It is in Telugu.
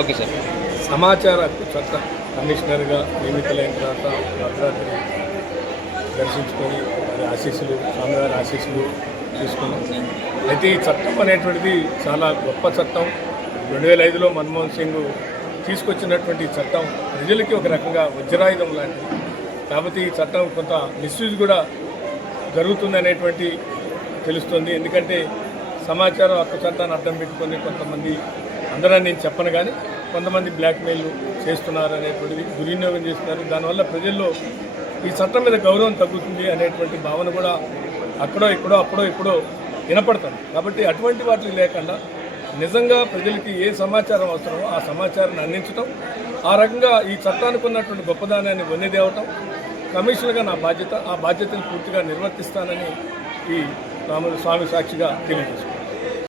Okay sir. సమాచార హక్కు చట్ట కమిషనర్గా నియమితులైన తర్వాత భద్రాద్రి దర్శించుకొని వారి ఆశీస్సులు, స్వామివారి ఆశీస్సులు తీసుకున్నాం. అయితే ఈ చట్టం అనేటువంటిది చాలా గొప్ప చట్టం. 2005లో మన్మోహన్ సింగ్ తీసుకొచ్చినటువంటి చట్టం ప్రజలకి ఒక రకంగా వజ్రాయుధం లాంటిది. కాబట్టి ఈ చట్టం కొంత మిస్యూజ్ కూడా జరుగుతుందనేటువంటి తెలుస్తుంది. ఎందుకంటే సమాచారం హక్కు చట్టాన్ని అడ్డం పెట్టుకొని కొంతమంది, అందరని నేను చెప్పను కానీ కొంతమంది బ్లాక్మెయిల్ చేస్తున్నారు అనేటువంటిది, దుర్వినియోగం చేస్తున్నారు. దానివల్ల ప్రజల్లో ఈ చట్టం మీద గౌరవం తగ్గుతుంది అనేటువంటి భావన కూడా అక్కడో ఇక్కడో అప్పుడో ఇప్పుడో వినపడుతుంది. కాబట్టి అటువంటి వాటికి లేకుండా నిజంగా ప్రజలకి ఏ సమాచారం అవసరమో ఆ సమాచారాన్ని అందించడం, ఆ రకంగా ఈ చట్టానికి ఉన్నటువంటి గొప్పదానాన్ని వన్నెదేవటం కమిషనర్గా నా బాధ్యత. ఆ బాధ్యతను పూర్తిగా నిర్వర్తిస్తానని ఈ స్వామి సాక్షిగా తెలియజేస్తున్నాను.